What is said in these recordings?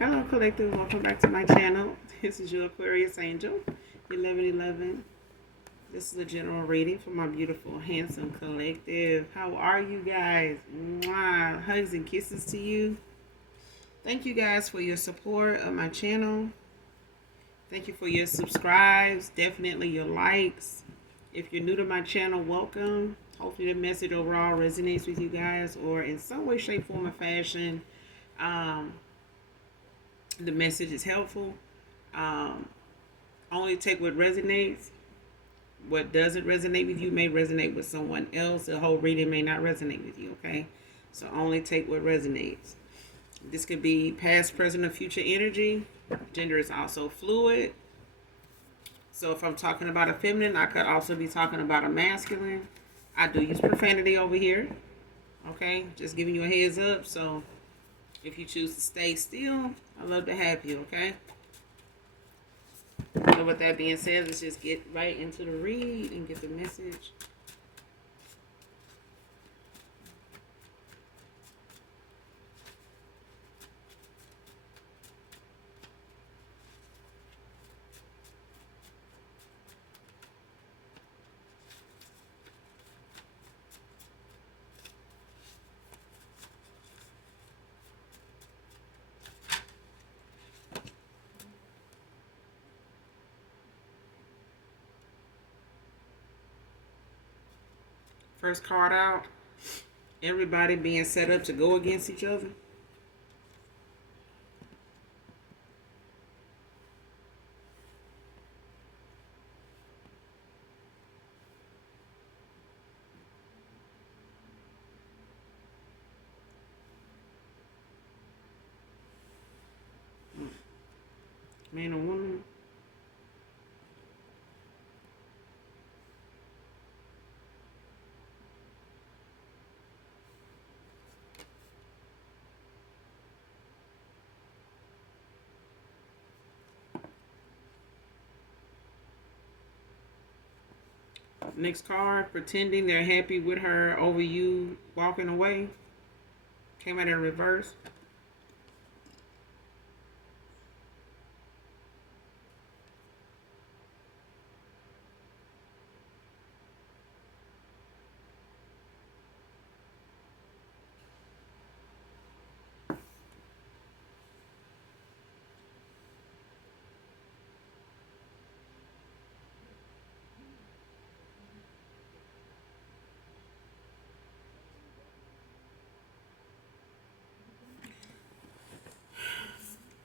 Hello, collective. Welcome back to my channel. This is your Aquarius Angel, 1111. This is a general reading for my beautiful, handsome collective. How are you guys? Mwah. Hugs and kisses to you. Thank you guys for your support of my channel. Thank you for your subscribes, definitely your likes. If you're new to my channel, welcome. Hopefully the message overall resonates with you guys, or in some way, shape, form, or fashion. The message is helpful. Only take what resonates. What doesn't resonate with you may resonate with someone else. The whole reading may not resonate with you, okay? So only take what resonates. This could be past, present, or future energy. Gender is also fluid. So if I'm talking about a feminine, I could also be talking about a masculine. I do use profanity over here, okay? Just giving you a heads up. So if you choose to stay still, I'd love to have you, okay? So with that being said, let's just get right into the read and get the message. First card out, everybody being set up to go against each other. Man or woman. Next card, pretending they're happy with her over you walking away. Came out in reverse.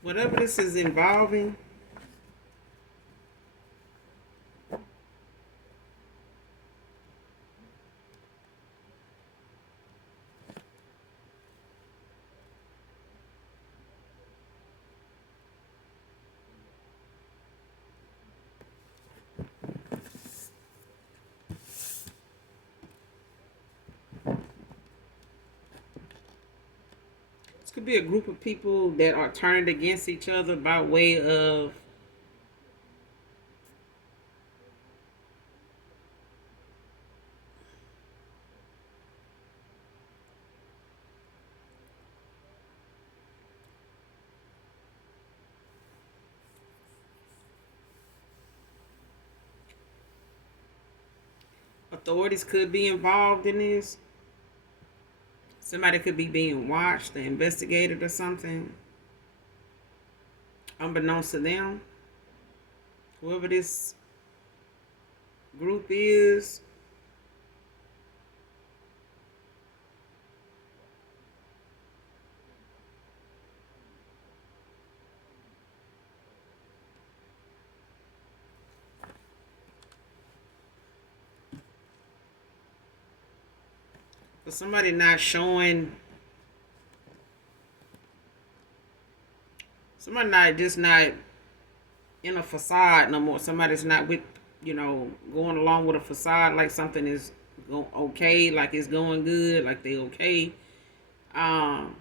Whatever this is involving, this could be a group of people that are turned against each other by way of authorities could be involved in this. Somebody could be being watched or investigated or something, unbeknownst to them. Whoever this group is, for somebody not showing, somebody not in a facade no more. Somebody's not with, going along with a facade like something is okay, like it's going good, like they okay, um,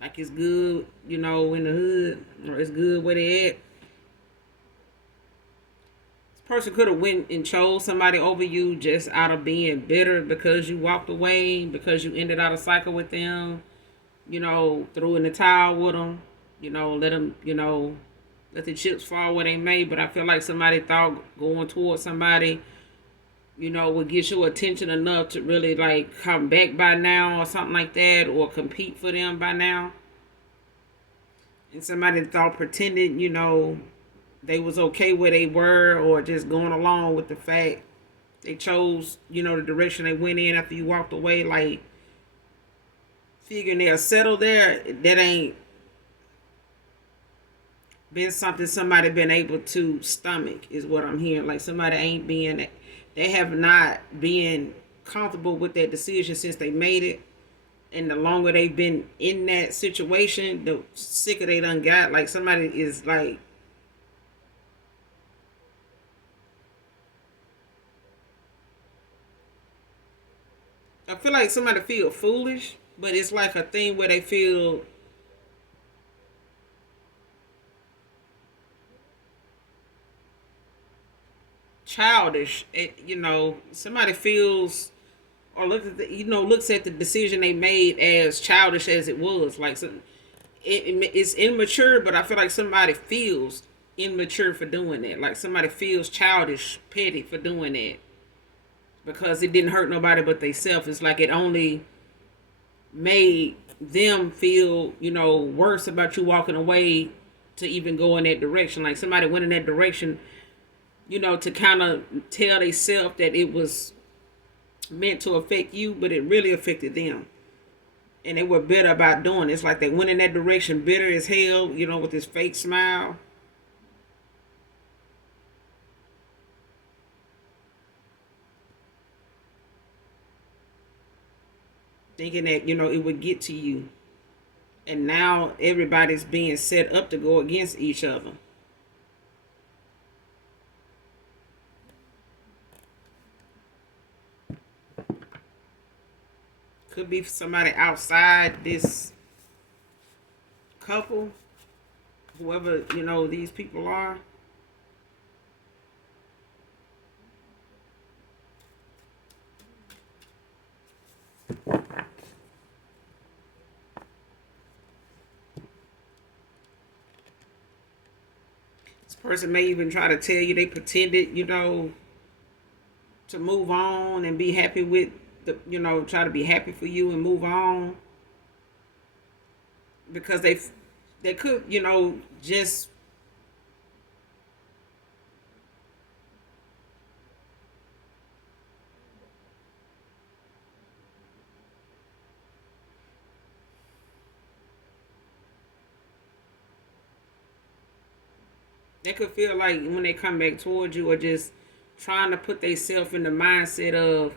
like it's good, in the hood, or it's good where they at. This person could have went and chose somebody over you just out of being bitter because you walked away, because you ended out a cycle with them, threw in the towel with them. Let them, let the chips fall where they may. But I feel like somebody thought going towards somebody, would get your attention enough to really like come back by now or something like that, or compete for them by now. And somebody thought pretending, they was okay where they were, or just going along with the fact they chose, the direction they went in after you walked away, like figuring they'll settle there. That ain't been something somebody been able to stomach, is what I'm hearing. Like somebody they have not been comfortable with that decision since they made it. And the longer they've been in that situation, the sicker they done got. Like somebody is like, I feel like somebody feel foolish, but it's like a thing where they feel childish. Somebody feels or looks at the decision they made as childish as it was. Like it's immature, but I feel like somebody feels immature for doing that. Like somebody feels childish, petty for doing that because it didn't hurt nobody but themselves. It's like it only made them feel, worse about you walking away to even go in that direction. Like somebody went in that direction, to kind of tell themselves that it was meant to affect you, but it really affected them. And they were bitter about doing it. It's like they went in that direction bitter as hell, with this fake smile. Thinking that, it would get to you. And now everybody's being set up to go against each other. Could be somebody outside this couple, whoever, these people are. This person may even try to tell you they pretended, to move on and be happy with try to be happy for you and move on, because they could, just they could feel like when they come back towards you, or just trying to put themselves in the mindset of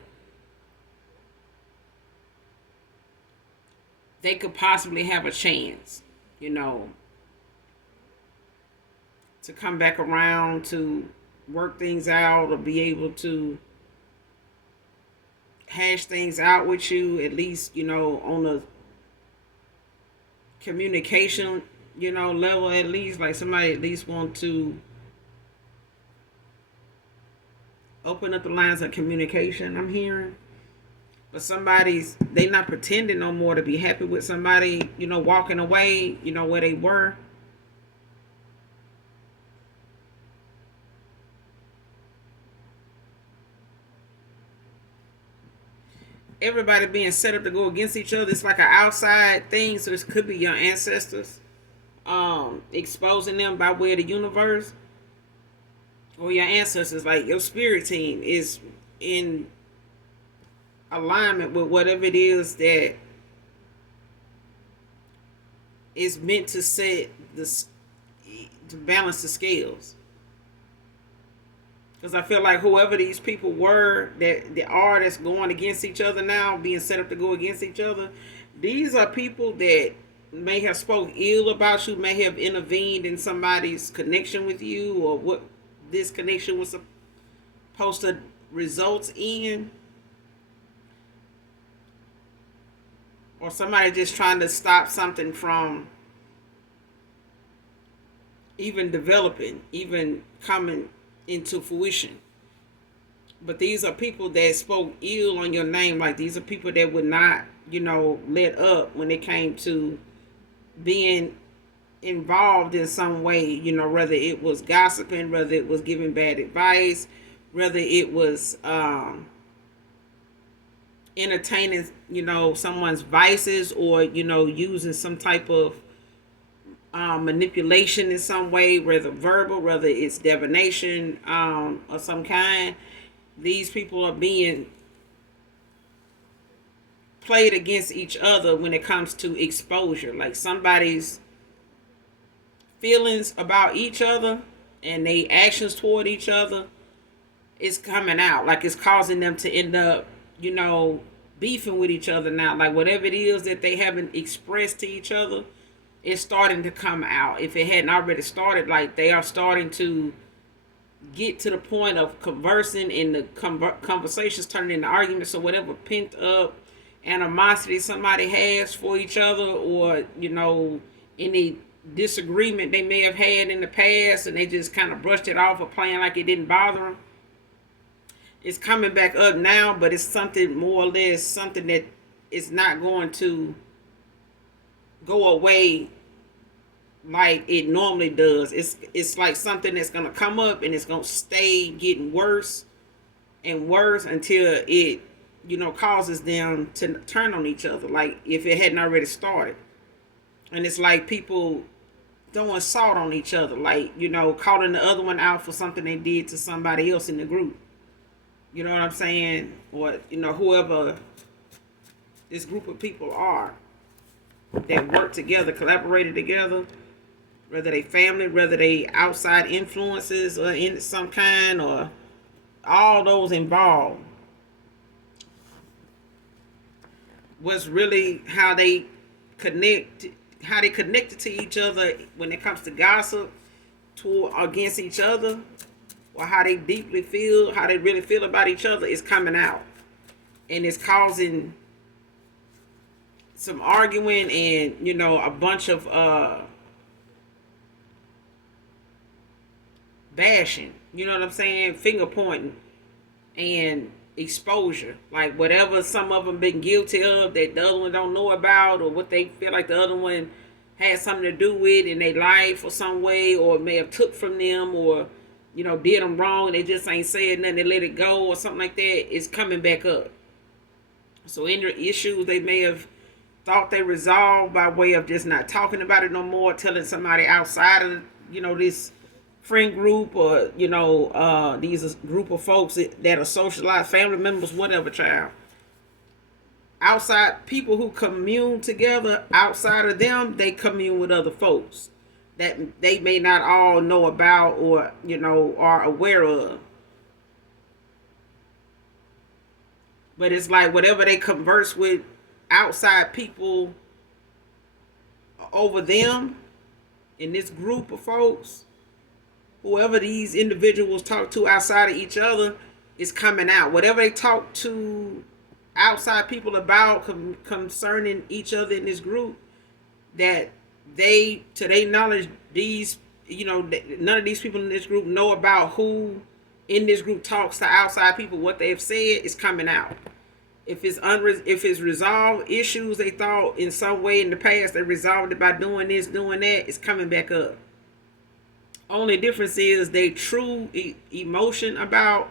they could possibly have a chance, to come back around, to work things out, or be able to hash things out with you, at least, on a communication, level, at least. Like somebody at least want to open up the lines of communication, I'm hearing. But they not pretending no more to be happy with somebody, walking away, where they were. Everybody being set up to go against each other. It's like an outside thing, so this could be your ancestors, exposing them by way of the universe, or your ancestors. Like your spirit team is in alignment with whatever it is that is meant to to balance the scales. Because I feel like whoever these people were that's going against each other now, being set up to go against each other, these are people that may have spoke ill about you, may have intervened in somebody's connection with you, or what this connection was supposed to result in. Or somebody just trying to stop something from even developing, even coming into fruition. But these are people that spoke ill on your name. Like these are people that would not, let up when it came to being involved in some way, you know, whether it was gossiping, whether it was giving bad advice, whether it was entertaining, you know, someone's vices, or, you know, using some type of manipulation in some way, whether verbal, whether it's divination of some kind. These people are being played against each other when it comes to exposure. Like somebody's feelings about each other and they actions toward each other is coming out. Like it's causing them to end up, you know, beefing with each other now. Like whatever it is that they haven't expressed to each other, it's starting to come out. If it hadn't already started, like they are starting to get to the point of conversing, and the conversations turning into arguments. So whatever pent up animosity somebody has for each other, or, you know, any disagreement they may have had in the past and they just kind of brushed it off or playing like it didn't bother them, it's coming back up now. But it's something more or less, something that is not going to go away like it normally does. It's like something that's going to come up and it's going to stay getting worse and worse until it, you know, causes them to turn on each other, like if it hadn't already started. And it's like people throwing salt on each other, like, you know, calling the other one out for something they did to somebody else in the group. You know what I'm saying? Or, you know, whoever this group of people are that work together, collaborated together, whether they family, whether they outside influences or in some kind, or all those involved. Was really how they connected to each other when it comes to gossip, to against each other, or how they deeply feel, how they really feel about each other, is coming out, and it's causing some arguing and, you know, a bunch of bashing. You know what I'm saying? Finger pointing and exposure. Like whatever some of them been guilty of that the other one don't know about, or what they feel like the other one had something to do with in their life or some way, or may have took from them, or, you know, did them wrong and they just ain't saying nothing, they let it go or something like that, is coming back up. So any issues they may have thought they resolved by way of just not talking about it no more, telling somebody outside of, you know, this friend group, or, you know, these group of folks that are socialized, family members, whatever, child. Outside people who commune together, outside of them, they commune with other folks that they may not all know about, or, you know, are aware of. But it's like whatever they converse with outside people over them in this group of folks, whoever these individuals talk to outside of each other, is coming out. Whatever they talk to outside people about concerning each other in this group, that they, to their knowledge, these, you know, none of these people in this group know about who in this group talks to outside people. What they have said is coming out. If it's resolved issues they thought in some way in the past they resolved it by doing this, doing that, it's coming back up. Only difference is they true emotion about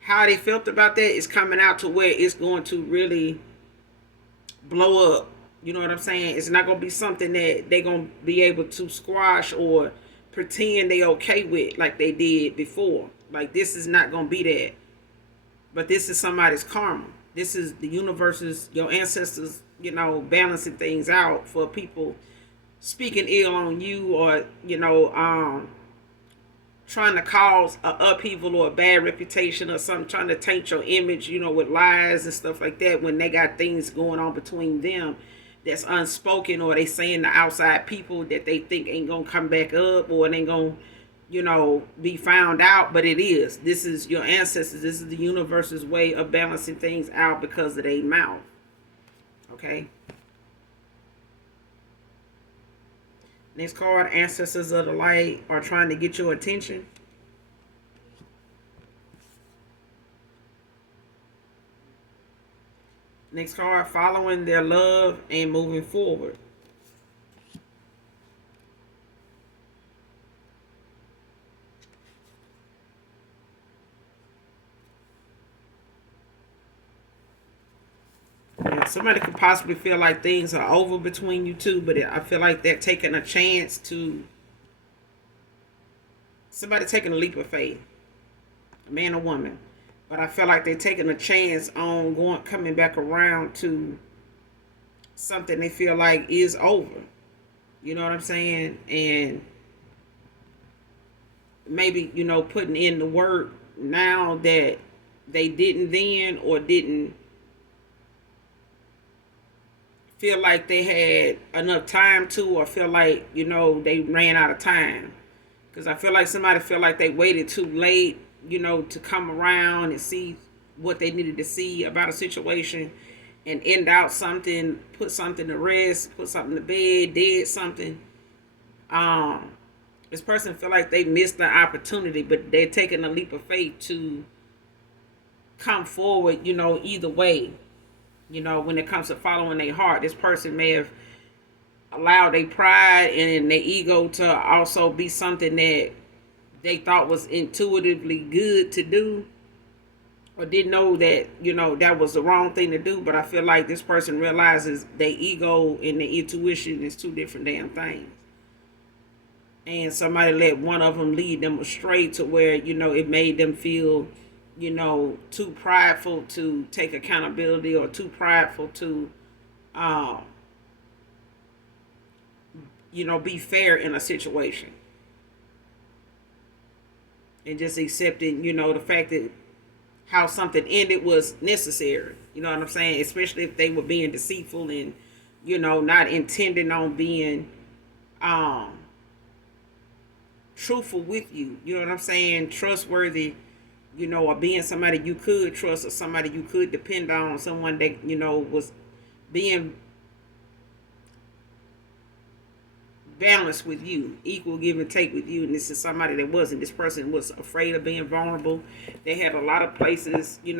how they felt about that is coming out to where it's going to really blow up. You know what I'm saying? It's not going to be something that they're going to be able to squash or pretend they okay with like they did before. Like, this is not going to be that. But this is somebody's karma. This is the universe's, your ancestors, you know, balancing things out for people speaking ill on you, or, you know, trying to cause a upheaval or a bad reputation or something, trying to taint your image, you know, with lies and stuff like that, when they got things going on between them that's unspoken, or they saying to outside people that they think ain't gonna come back up, or it ain't gonna, you know, be found out. But it is. This is your ancestors. This is the universe's way of balancing things out because of their mouth. Okay. Next card, ancestors of the light are trying to get your attention. Next card, following their love and moving forward. Somebody could possibly feel like things are over between you two, but I feel like they're taking a chance to, somebody taking a leap of faith, a man or woman. But I feel like they're taking a chance on coming back around to something they feel like is over. You know what I'm saying? And maybe, putting in the work now that they didn't then, or didn't feel like they had enough time to, or feel like, they ran out of time. Because I feel like somebody feel like they waited too late, to come around and see what they needed to see about a situation, and end out something, put something to rest, put something to bed, did something. This person feel like they missed the opportunity, but they're taking a leap of faith to come forward, either way. When it comes to following their heart, this person may have allowed their pride and their ego to also be something that they thought was intuitively good to do, or didn't know that, that was the wrong thing to do. But I feel like this person realizes their ego and their intuition is two different damn things. And somebody let one of them lead them astray to where, it made them feel, too prideful to take accountability, or too prideful to, be fair in a situation. And just accepting, the fact that how something ended was necessary. You know what I'm saying? Especially if they were being deceitful and, not intending on being truthful with you. You know what I'm saying? Trustworthy, or being somebody you could trust, or somebody you could depend on, someone that, was being balanced with you, equal give and take with you. And this is somebody that wasn't. This person was afraid of being vulnerable. They had a lot of places, in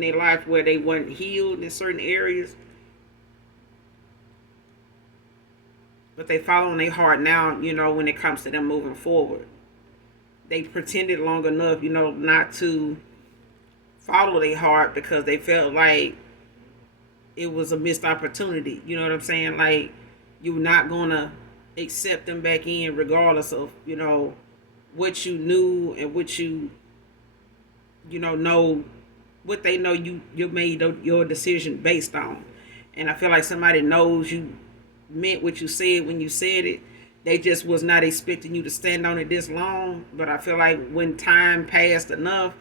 their life where they weren't healed in certain areas. But they follow in their heart now, when it comes to them moving forward. They pretended long enough, not to follow their heart because they felt like it was a missed opportunity. You know what I'm saying? Like, you're not going to accept them back in regardless of, what you knew and what you, know what they know you made your decision based on. And I feel like somebody knows you meant what you said when you said it. They just was not expecting you to stand on it this long. But I feel like when time passed enough,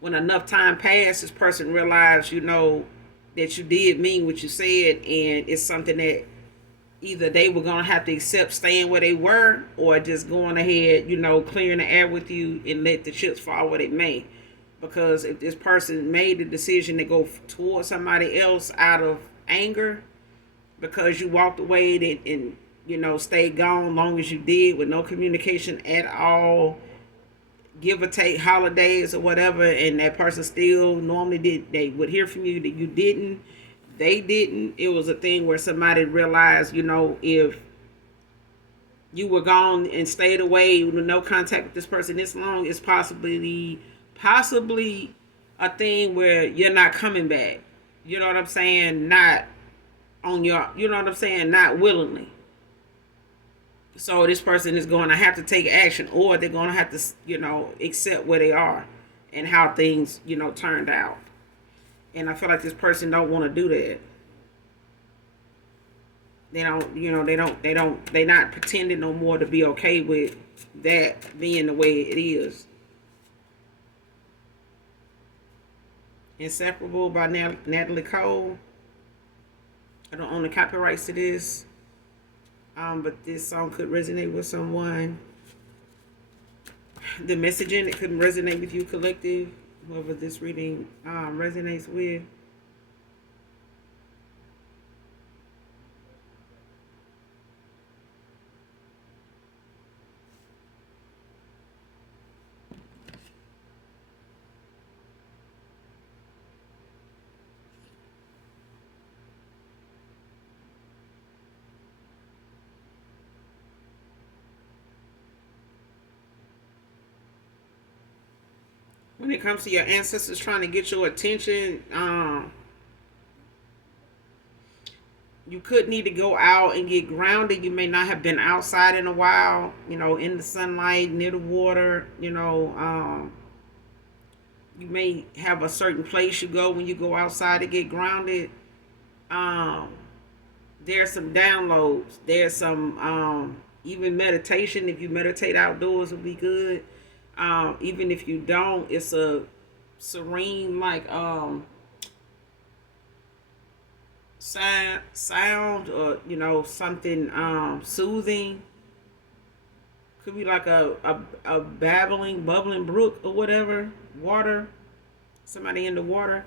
when enough time passed, this person realized, that you did mean what you said, and it's something that either they were going to have to accept staying where they were, or just going ahead, clearing the air with you and let the chips fall where they may. Because if this person made the decision to go towards somebody else out of anger, because you walked away and stayed gone long as you did with no communication at all, give or take holidays or whatever, and that person still normally they would hear from you, that you didn't, they didn't. It was a thing where somebody realized, if you were gone and stayed away with no contact with this person this long, it's possibly a thing where you're not coming back. You know what I'm saying? Not on your, not willingly. So this person is going to have to take action, or they're going to have to, accept where they are and how things, turned out. And I feel like this person don't want to do that. They're not pretending no more to be okay with that being the way it is. Inseparable by Natalie Cole. I don't own the copyrights to this. But this song could resonate with someone. The messaging, it could resonate with you, collective, whoever this reading resonates with. When it comes to your ancestors trying to get your attention, you could need to go out and get grounded. You may not have been outside in a while, in the sunlight, near the water, you may have a certain place you go when you go outside to get grounded. Um, there's some downloads. There's some even meditation. If you meditate outdoors, will be good. Even if you don't, it's a serene like sound, or something soothing. Could be like a babbling, bubbling brook or whatever. Water. Somebody in the water.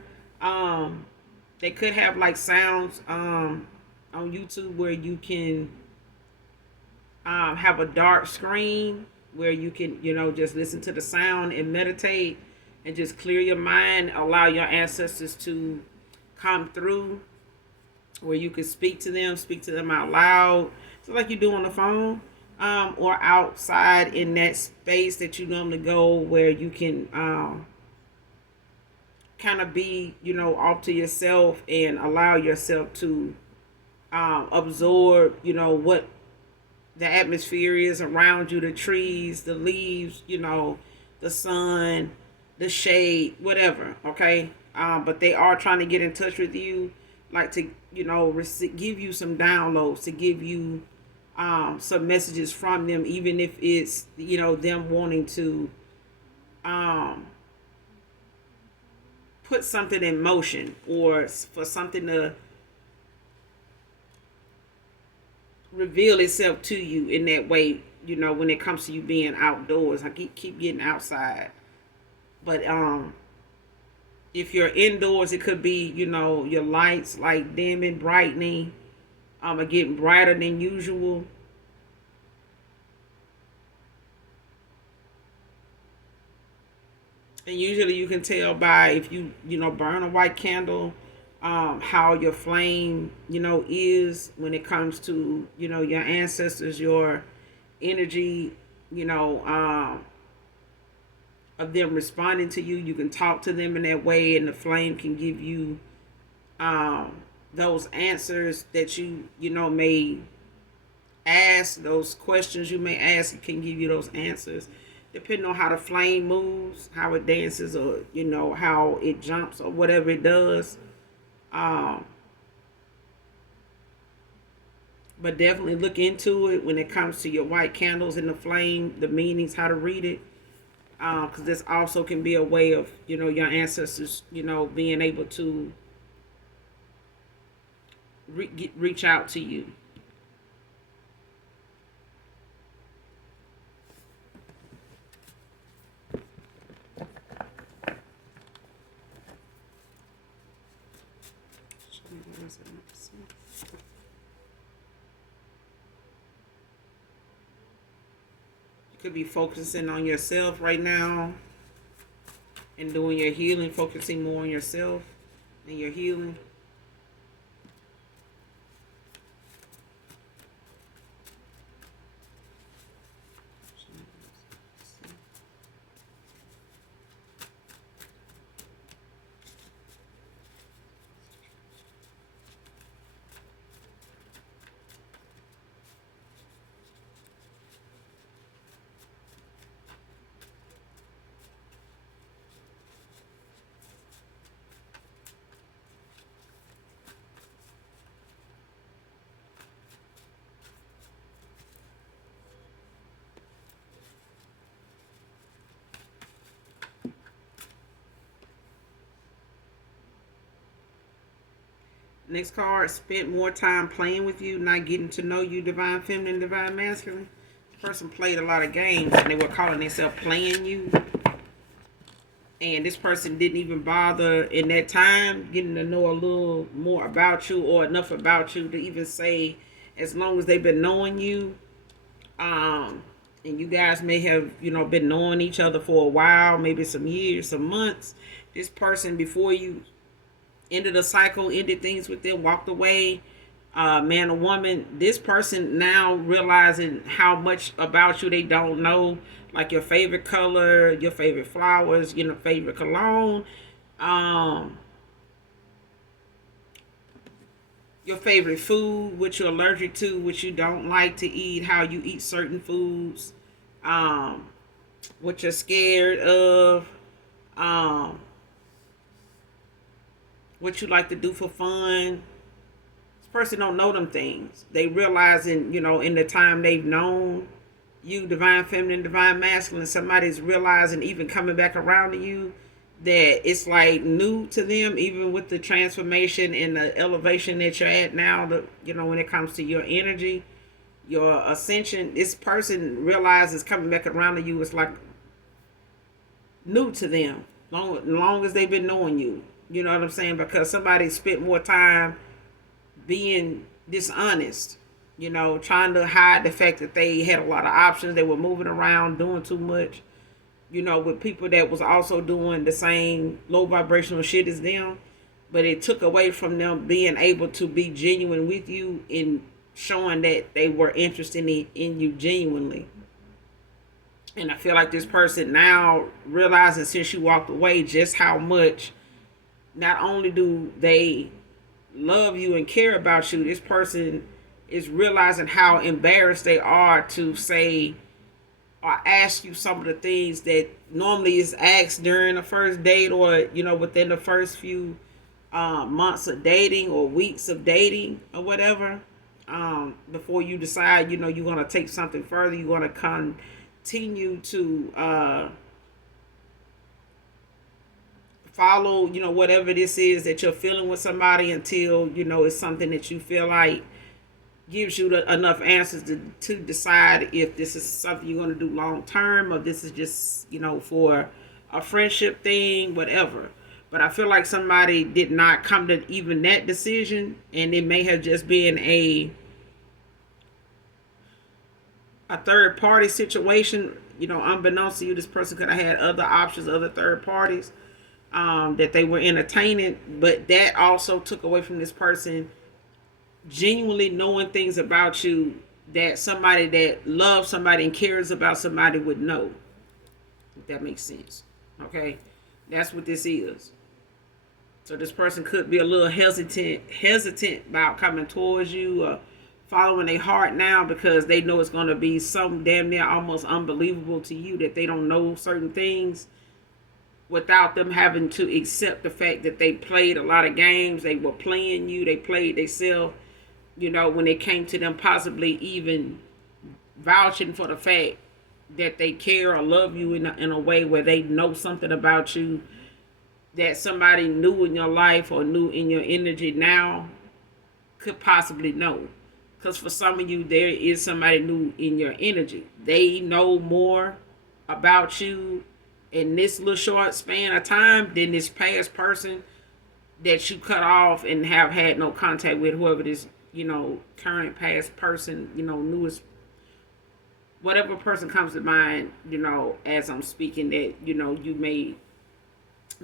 They could have like sounds on YouTube where you can have a dark screen where you can just listen to the sound and meditate and just clear your mind, allow your ancestors to come through, where you can speak to them out loud, so like you do on the phone, or outside in that space that you normally go, where you can kind of be off to yourself and allow yourself to absorb what the atmosphere is around you, the trees, the leaves, the sun, the shade, whatever. Okay. But they are trying to get in touch with you, like to give you some downloads, to give you some messages from them, even if it's them wanting to put something in motion, or for something to reveal itself to you in that way, when it comes to you being outdoors. I keep getting outside. But if you're indoors, it could be, your lights like dimming, brightening, or getting brighter than usual. And usually you can tell by, if you burn a white candle, how your flame is when it comes to your ancestors, your energy, of them responding to you. You can talk to them in that way, and the flame can give you those answers that you may ask, those questions you may ask. It can give you those answers depending on how the flame moves, how it dances, or how it jumps, or whatever it does. But definitely look into it when it comes to your white candles and the flame, the meanings, how to read it. Because this also can be a way of your ancestors being able to reach out to you. You could be focusing on yourself right now and doing your healing, focusing more on yourself and your healing. Next card, spent more time playing with you, not getting to know you, divine feminine, divine masculine. This person played a lot of games and they were calling themselves playing you. And this person didn't even bother in that time getting to know a little more about you, or enough about you to even say, as long as they've been knowing you, and you guys may have, been knowing each other for a while, maybe some years, some months. This person, before you ended a cycle, ended things with them, walked away, man or woman, this person now realizing how much about you they don't know, like your favorite color, your favorite flowers, favorite cologne, your favorite food, what you're allergic to, what you don't like to eat, how you eat certain foods, um, what you're scared of, um, what you like to do for fun. This person don't know them things. They realize in the time they've known you, divine feminine, divine masculine, somebody's realizing, even coming back around to you, that it's like new to them, even with the transformation and the elevation that you're at now. When it comes to your energy, your ascension, this person realizes coming back around to you is like new to them. Long as they've been knowing you, you know what I'm saying? Because somebody spent more time being dishonest, trying to hide the fact that they had a lot of options. They were moving around, doing too much, with people that was also doing the same low vibrational shit as them. But it took away from them being able to be genuine with you in showing that they were interested in you genuinely. And I feel like this person now realizing, since you walked away, just how much not only do they love you and care about you, this person is realizing how embarrassed they are to say or ask you some of the things that normally is asked during the first date, or within the first few months of dating or weeks of dating or whatever, before you decide you're going to take something further. You're going to continue to follow whatever this is that you're feeling with somebody, until it's something that you feel like gives you enough answers to decide if this is something you're going to do long term, or this is just for a friendship thing, whatever. But I feel like somebody did not come to even that decision, and it may have just been a third party situation. Unbeknownst to you, this person could have had other options, other third parties that they were entertaining, but that also took away from this person genuinely knowing things about you that somebody that loves somebody and cares about somebody would know. If that makes sense. Okay, that's what this is. So this person could be a little hesitant about coming towards you or following their heart now, because they know it's going to be some damn near almost unbelievable to you that they don't know certain things, without them having to accept the fact that they played a lot of games. They were playing you. They played themselves. When it came to them possibly even vouching for the fact that they care or love you in a way where they know something about you that somebody new in your life or new in your energy now could possibly know. Because for some of you, there is somebody new in your energy. They know more about you in this little short span of time than this past person that you cut off and have had no contact with, whoever this current past person, newest, whatever person comes to mind, as I'm speaking, that you may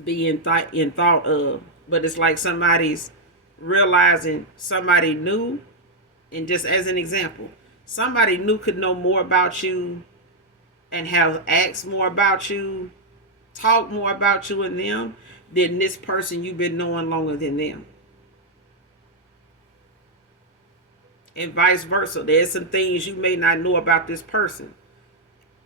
be in thought of. But it's like somebody's realizing somebody new. And just as an example, somebody new could know more about you and have asked more about you, talk more about you and them, than this person you've been knowing longer than them. And vice versa. There's some things you may not know about this person.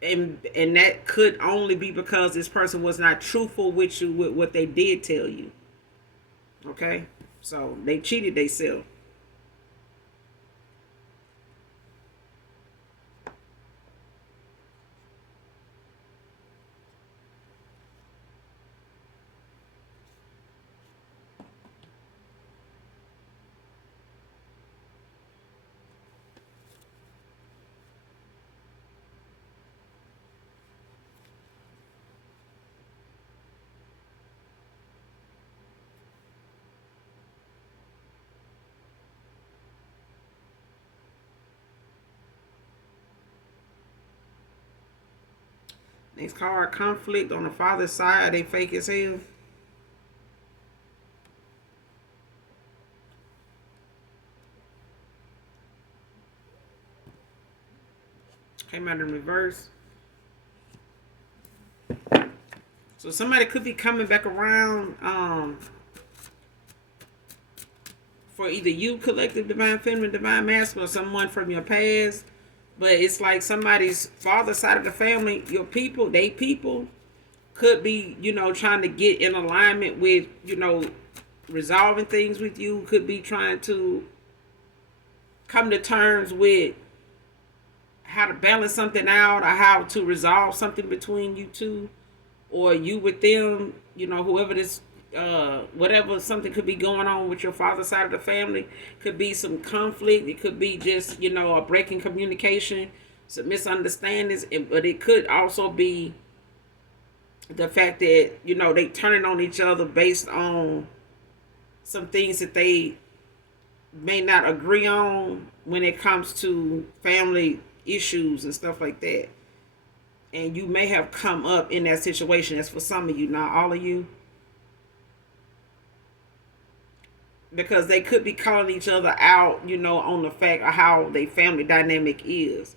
And that could only be because this person was not truthful with you with what they did tell you. Okay? So they cheated themselves. Next card, conflict on the father's side. They fake as hell. Came out in reverse. So somebody could be coming back around for either you, collective divine feminine, divine masculine, or someone from your past. But it's like somebody's father side of the family, your people, they people, could be, trying to get in alignment with, resolving things with you, could be trying to come to terms with how to balance something out or how to resolve something between you two or you with them, whoever this, whatever, something could be going on with your father's side of the family. Could be some conflict. It could be just, a break in communication, some misunderstandings. But it could also be the fact that, they turning on each other based on some things that they may not agree on when it comes to family issues and stuff like that. And you may have come up in that situation. That's for some of you, not all of you. Because they could be calling each other out, on the fact of how their family dynamic is.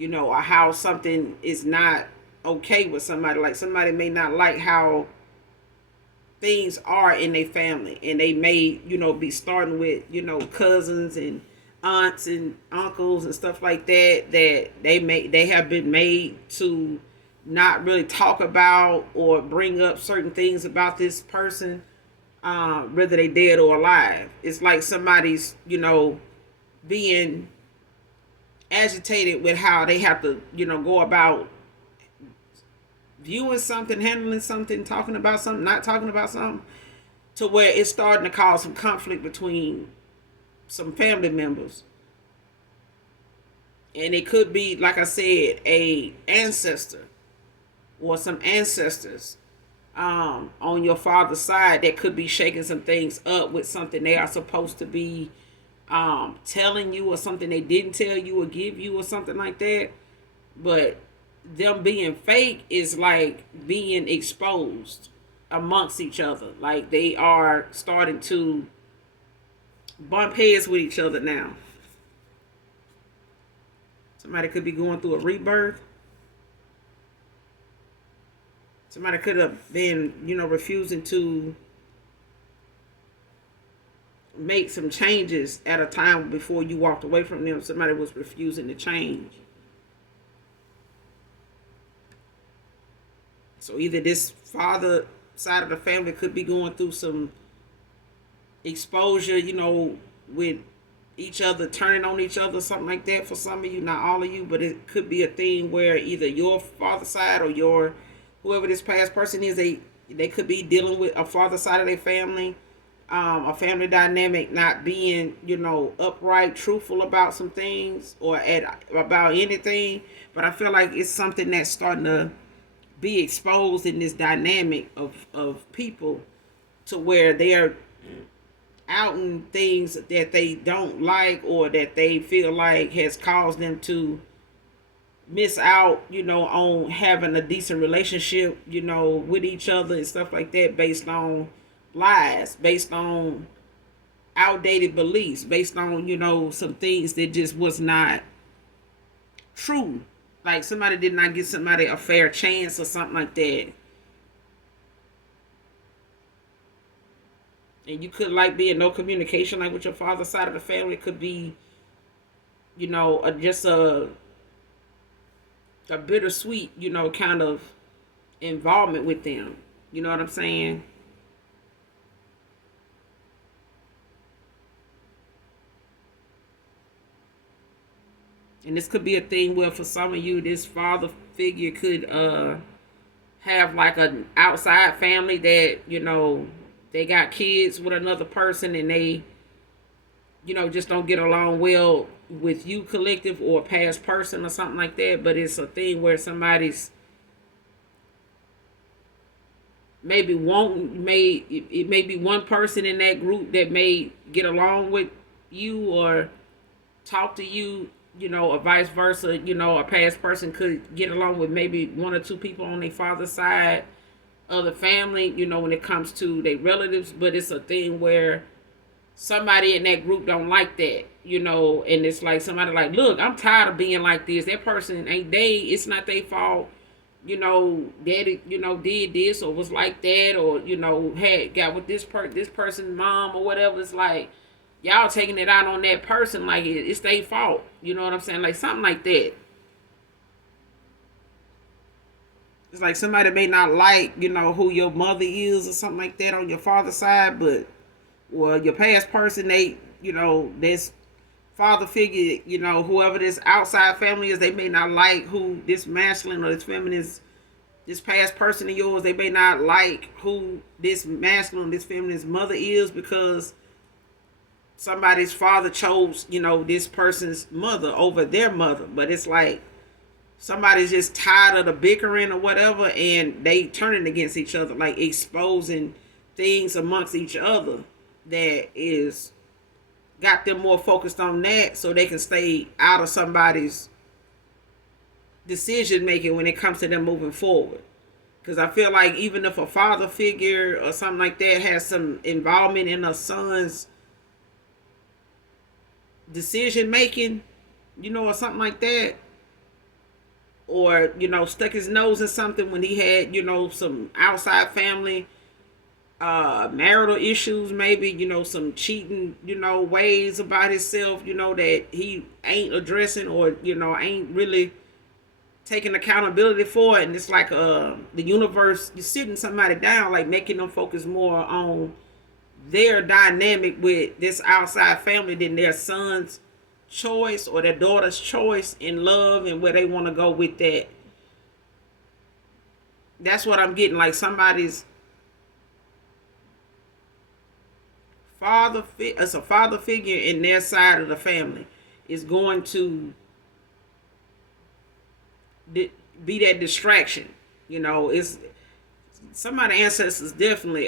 Or how something is not okay with somebody. Like somebody may not like how things are in their family. And they may, be starting with, cousins and aunts and uncles and stuff like that they have been made to not really talk about or bring up certain things about this person, whether they dead or alive. It's like somebody's, being agitated with how they have to, go about viewing something, handling something, talking about something, not talking about something, to where it's starting to cause some conflict between some family members. And it could be, like I said, a ancestor or some ancestors on your father's side that could be shaking some things up with something they are supposed to be telling you, or something they didn't tell you or give you, or something like that. But them being fake is like being exposed amongst each other. Like they are starting to bump heads with each other now. Somebody could be going through a rebirth. Somebody could have been, refusing to make some changes at a time before you walked away from them. Somebody was refusing to change. So either this father side of the family could be going through some exposure, with each other, turning on each other, something like that for some of you, not all of you. But it could be a thing where either your father side or your, whoever this past person is, they could be dealing with a father side of their family, a family dynamic not being, upright, truthful about some things or about anything. But I feel like it's something that's starting to be exposed in this dynamic of people, to where they're outing things that they don't like or that they feel like has caused them to miss out, on having a decent relationship, with each other and stuff like that, based on lies, based on outdated beliefs, based on, some things that just was not true. Like somebody did not give somebody a fair chance or something like that. And you could like be in no communication, like with your father's side of the family. It could be, just a bittersweet, kind of involvement with them. You know what I'm saying? And this could be a thing where for some of you, this father figure could have like an outside family that, they got kids with another person and they, just don't get along well with you, collective, or a past person or something like that. But it's a thing where somebody's maybe it may be one person in that group that may get along with you or talk to you, or vice versa. A past person could get along with maybe one or two people on their father's side of the family, when it comes to their relatives. But it's a thing where somebody in that group don't like that, and it's like somebody like, look, I'm tired of being like this. That person ain't it's not their fault, daddy, did this or was like that, or, had got with this person's mom or whatever. It's like, y'all taking it out on that person like it's their fault. You know what I'm saying? Like something like that. It's like somebody may not like, who your mother is or something like that on your father's side, but well, your past person, this father figure, whoever this outside family is, they may not like who this masculine or this feminine, this past person of yours, they may not like who this masculine, this feminine's mother is because somebody's father chose, this person's mother over their mother. But it's like somebody's just tired of the bickering or whatever, and they turning against each other, like exposing things amongst each other that is got them more focused on that so they can stay out of somebody's decision making when it comes to them moving forward. Because I feel like even if a father figure or something like that has some involvement in a son's decision making, or something like that, or stuck his nose in something when he had some outside family marital issues, maybe some cheating ways about himself that he ain't addressing, or ain't really taking accountability for it. And it's like the universe is sitting somebody down, like making them focus more on their dynamic with this outside family than their son's choice or their daughter's choice in love and where they want to go with that. That's what I'm getting. Like somebody's as a father figure in their side of the family is going to be that distraction. It's somebody ancestors definitely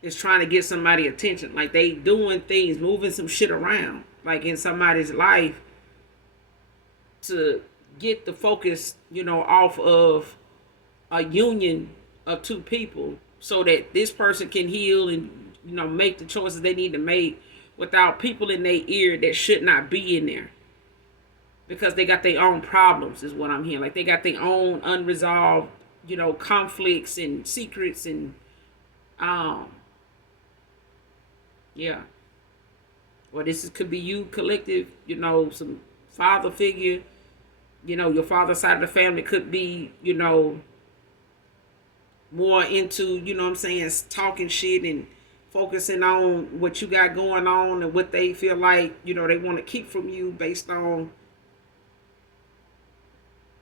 is trying to get somebody attention. Like they doing things, moving some shit around, like in somebody's life to get the focus, off of a union of two people so that this person can heal and, make the choices they need to make without people in their ear that should not be in there. Because they got their own problems is what I'm hearing. Like they got their own unresolved, conflicts and secrets and yeah. Or could be you collective, some father figure, your father's side of the family could be, more into, talking shit and focusing on what you got going on and what they feel like, they want to keep from you based on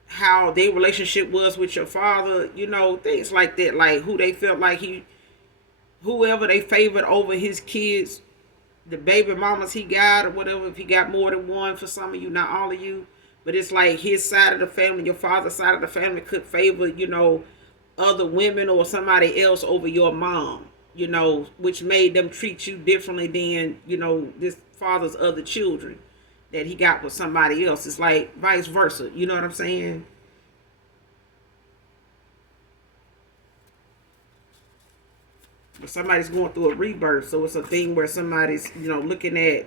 how their relationship was with your father, things like that. Like who they felt like whoever they favored over his kids, the baby mamas he got or whatever, if he got more than one for some of you, not all of you. But it's like his side of the family, your father's side of the family could favor, other women or somebody else over your mom, which made them treat you differently than, this father's other children that he got with somebody else. It's like vice versa. You know what I'm saying? But somebody's going through a rebirth. So it's a thing where somebody's, looking at,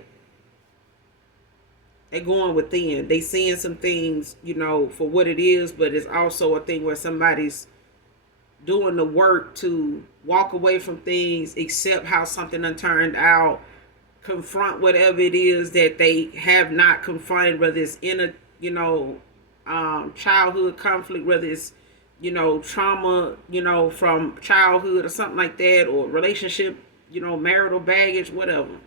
they going within. They seeing some things, for what it is, but it's also a thing where somebody's doing the work to walk away from things, accept how something done turned out, confront whatever it is that they have not confronted, whether it's in a, childhood conflict, whether it's, trauma, from childhood or something like that, or relationship, marital baggage, whatever.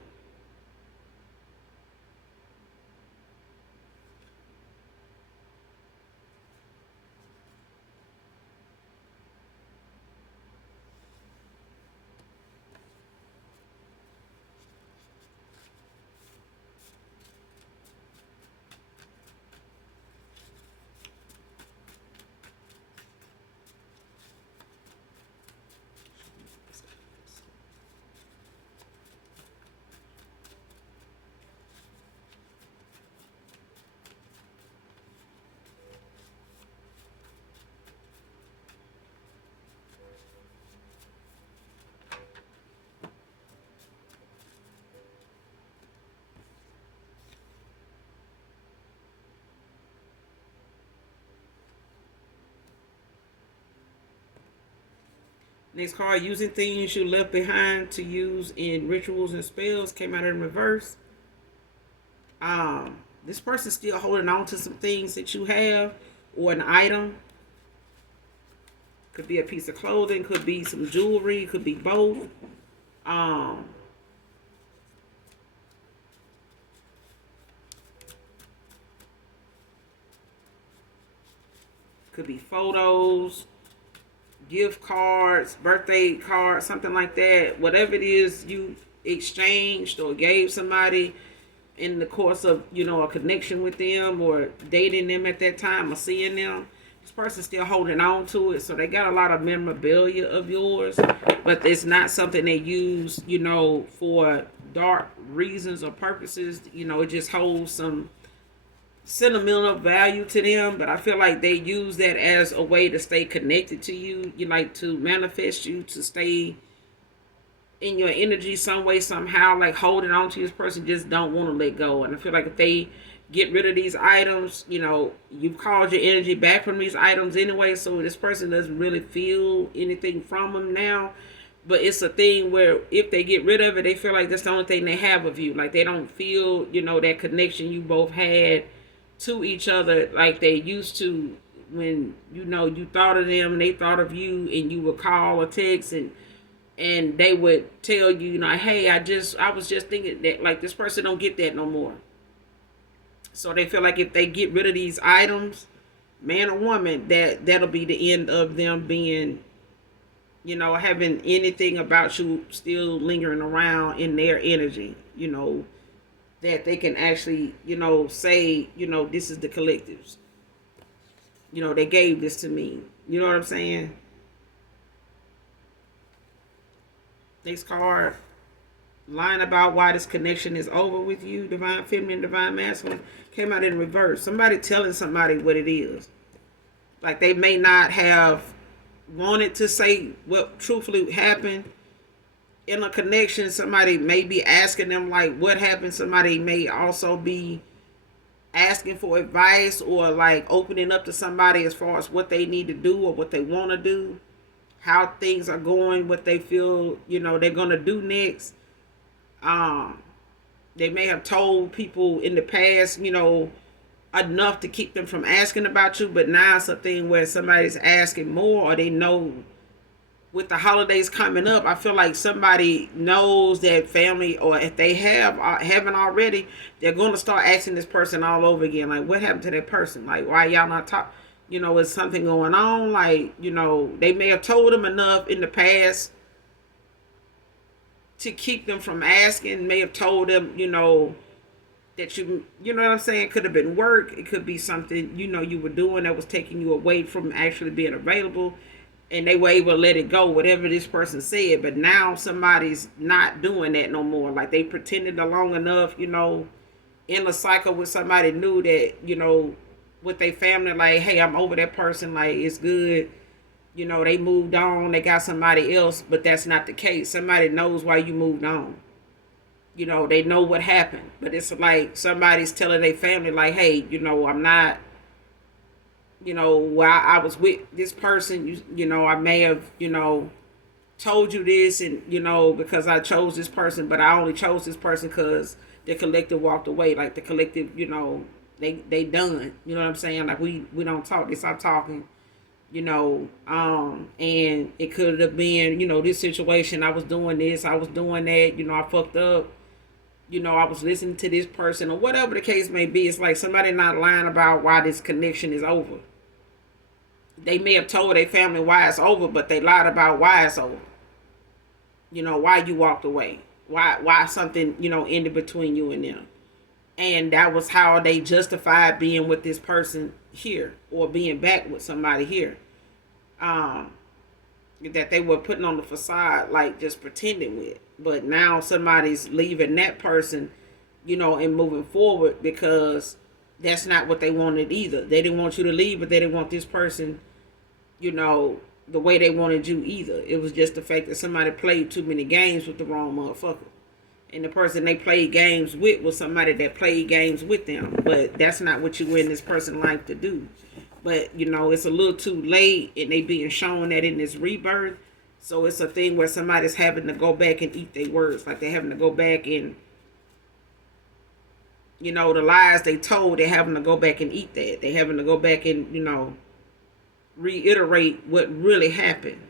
Next card, using things you left behind to use in rituals and spells, came out in reverse. This person's still holding on to some things that you have or an item. Could be a piece of clothing, could be some jewelry, could be both. Could be photos, gift cards, birthday cards, something like that. Whatever it is you exchanged or gave somebody in the course of, a connection with them or dating them at that time or seeing them. This person's still holding on to it. So they got a lot of memorabilia of yours, but it's not something they use, for dark reasons or purposes. It just holds some sentimental value to them, but I feel like they use that as a way to stay connected to you. You like to manifest you to stay in your energy some way, somehow, like holding on to this person, just don't want to let go. And I feel like if they get rid of these items, you've called your energy back from these items anyway, so this person doesn't really feel anything from them now. But it's a thing where if they get rid of it, they feel like that's the only thing they have of you. Like they don't feel, that connection you both had to each other like they used to when, you thought of them and they thought of you, and you would call or text and they would tell you, hey, I was just thinking that, like, this person don't get that no more. So they feel like if they get rid of these items, man or woman, that'll be the end of them being, having anything about you still lingering around in their energy, that they can actually, say, this is the collectives. They gave this to me. You know what I'm saying? Next card, lying about why this connection is over with you, divine feminine, divine masculine, came out in reverse. Somebody telling somebody what it is. Like they may not have wanted to say what truthfully happened in a connection. Somebody may be asking them like what happened. Somebody may also be asking for advice or like opening up to somebody as far as what they need to do or what they want to do, how things are going, what they feel, they're going to do next. They may have told people in the past, enough to keep them from asking about you, but now it's a thing where somebody's asking more, or they know with the holidays coming up, I feel like somebody knows that family, or if they haven't already, they're going to start asking this person all over again. Like, what happened to that person? Like, why y'all not talk? Is something going on? Like, they may have told them enough in the past to keep them from asking, may have told them, that you know what I'm saying, could have been work. It could be something, you were doing that was taking you away from actually being available, and they were able to let it go, whatever this person said. But now somebody's not doing that no more. Like they pretended long enough, in a cycle with somebody new that, with their family, like, hey, I'm over that person, like it's good. They moved on, they got somebody else, but that's not the case. Somebody knows why you moved on. They know what happened, but it's like somebody's telling their family, like, hey, I'm not, while I was with this person, I may have, told you this, and, because I chose this person, but I only chose this person because the collective walked away. Like the collective, they done, you know what I'm saying? Like we don't talk, they stop talking. And it could have been, this situation, I was doing this, I was doing that, I fucked up, I was listening to this person, or whatever the case may be. It's like somebody not lying about why this connection is over. They may have told their family why it's over, but they lied about why it's over. Why you walked away, why something, ended between you and them. And that was how they justified being with this person here, or being back with somebody here. That they were putting on the facade, like just pretending with. But now somebody's leaving that person, and moving forward, because that's not what they wanted either. They didn't want you to leave, but they didn't want this person, the way they wanted you either. It was just the fact that somebody played too many games with the wrong motherfucker. And the person they played games with was somebody that played games with them. But that's not what you in this person's life to do. But, it's a little too late, and they being shown that in this rebirth. So it's a thing where somebody's having to go back and eat their words. Like they're having to go back and, the lies they told, they're having to go back and eat that. They're having to go back and, reiterate what really happened,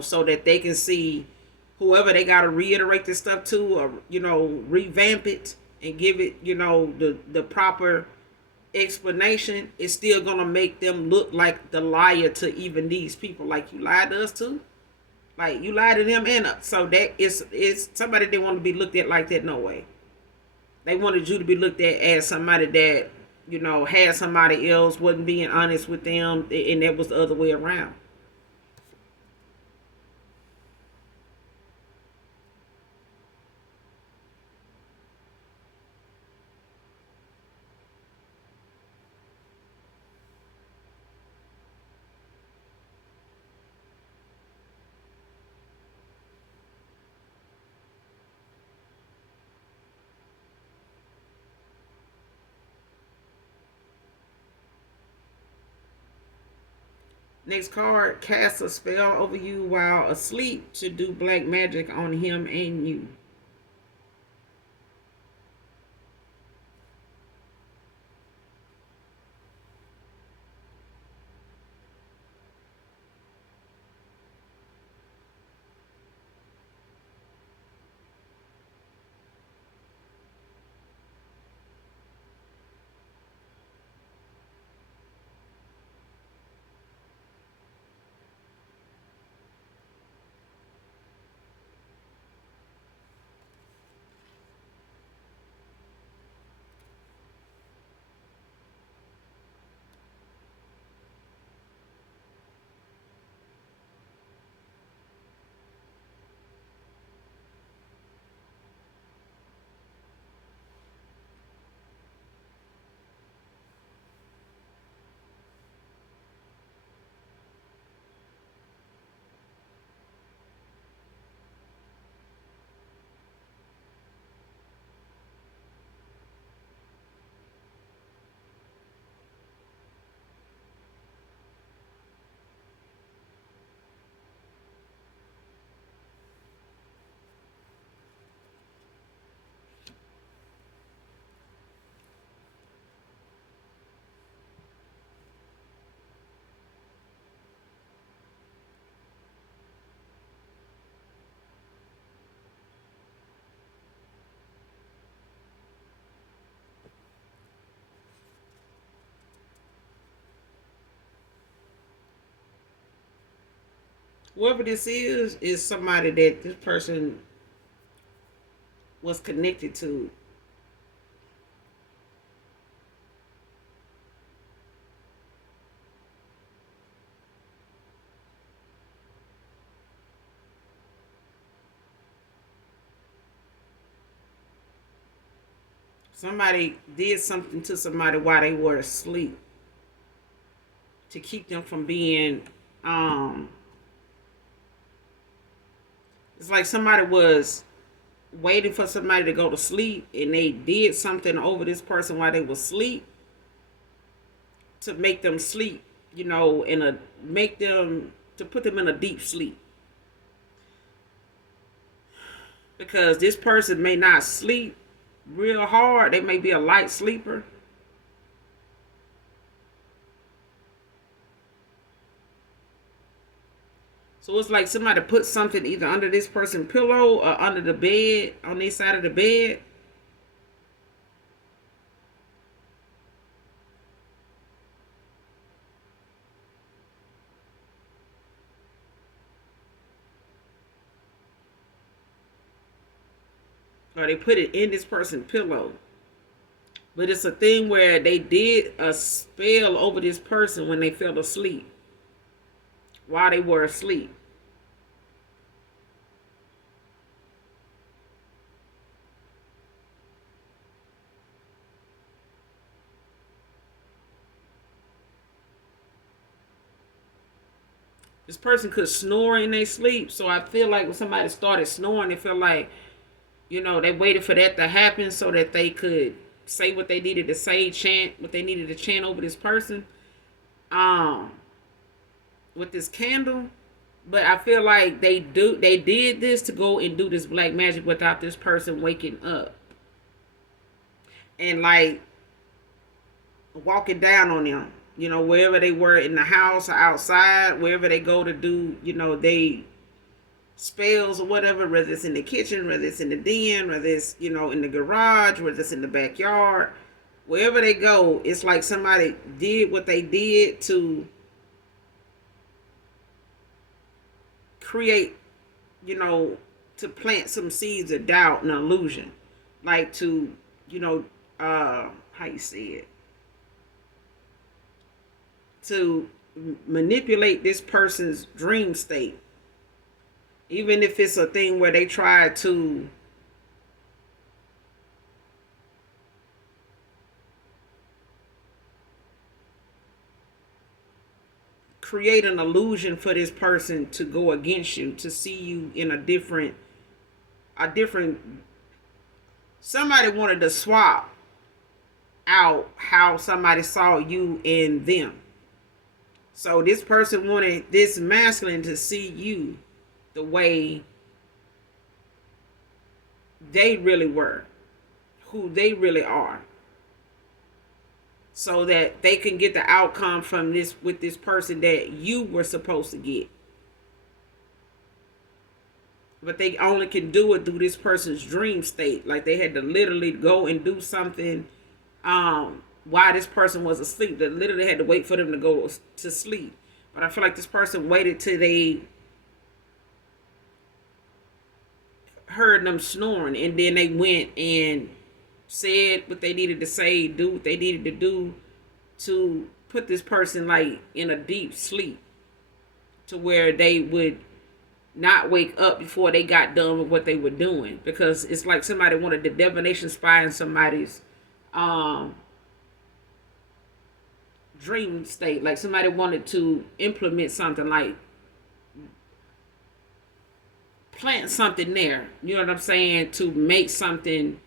so that they can see whoever they got to reiterate this stuff to, or, revamp it and give it, the proper explanation. Is still going to make them look like the liar to even these people. Like, you lied to us too. Like, you lied to them and us. So that is somebody didn't want to be looked at like that. No way. They wanted you to be looked at as somebody that, had somebody else, wasn't being honest with them, and that was the other way around. Next card, cast a spell over you while asleep to do black magic on him and you. Whoever this is somebody that this person was connected to. Somebody did something to somebody while they were asleep to keep them from being, it's like somebody was waiting for somebody to go to sleep, and they did something over this person while they were asleep to make them sleep, in a make them to put them in a deep sleep. Because this person may not sleep real hard. They may be a light sleeper. So it's like somebody put something either under this person's pillow or under the bed, on this side of the bed. Or they put it in this person's pillow. But it's a thing where they did a spell over this person when they fell asleep, while they were asleep. This person could snore in their sleep. So I feel like when somebody started snoring, they feel like, they waited for that to happen so that they could say what they needed to say, chant what they needed to chant over this person. Um, with this candle, But I feel like they did this to go and do this black magic without this person waking up and like walking down on them. You know, wherever they were in the house or outside, wherever they go to do, you know, they spells or whatever, whether it's in the kitchen, whether it's in the den, whether it's, you know, in the garage, whether it's in the backyard, wherever they go, it's like somebody did what they did to create, you know, to plant some seeds of doubt and illusion. Like to, you know, how you say it? To manipulate this person's dream state. Even if it's a thing where they try to create an illusion for this person to go against you, to see you in a different somebody wanted to swap out how somebody saw you and them. So this person wanted this masculine to see you the way they really were, who they really are, so that they can get the outcome from this with this person that you were supposed to get. But they only can do it through this person's dream state. Like they had to literally go and do something while this person was asleep. They literally had to wait for them to go to sleep. But I feel like this person waited till they heard them snoring, and then they went and said what they needed to say, do what they needed to do to put this person like in a deep sleep to where they would not wake up before they got done with what they were doing. Because it's like somebody wanted the divination spy in somebody's dream state. Like somebody wanted to implement something, like plant something there, you know what I'm saying, to make something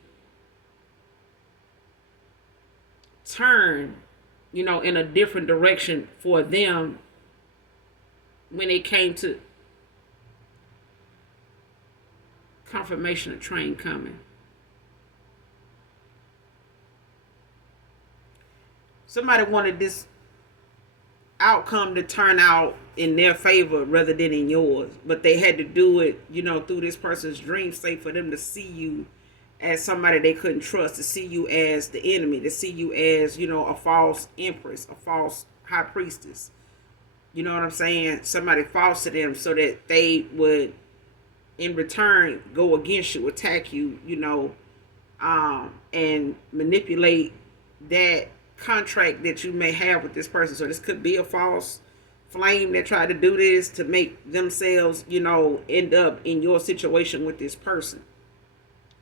turn, you know, in a different direction for them when it came to confirmation of train coming. Somebody wanted this outcome to turn out in their favor rather than in yours, but they had to do it, you know, through this person's dream state for them to see you as somebody they couldn't trust, to see you as the enemy, to see you as, you know, a false empress, a false high priestess. You know what I'm saying? Somebody false to them so that they would in return go against you, attack you, you know, and manipulate that contract that you may have with this person. So this could be a false flame that tried to do this to make themselves, you know, end up in your situation with this person,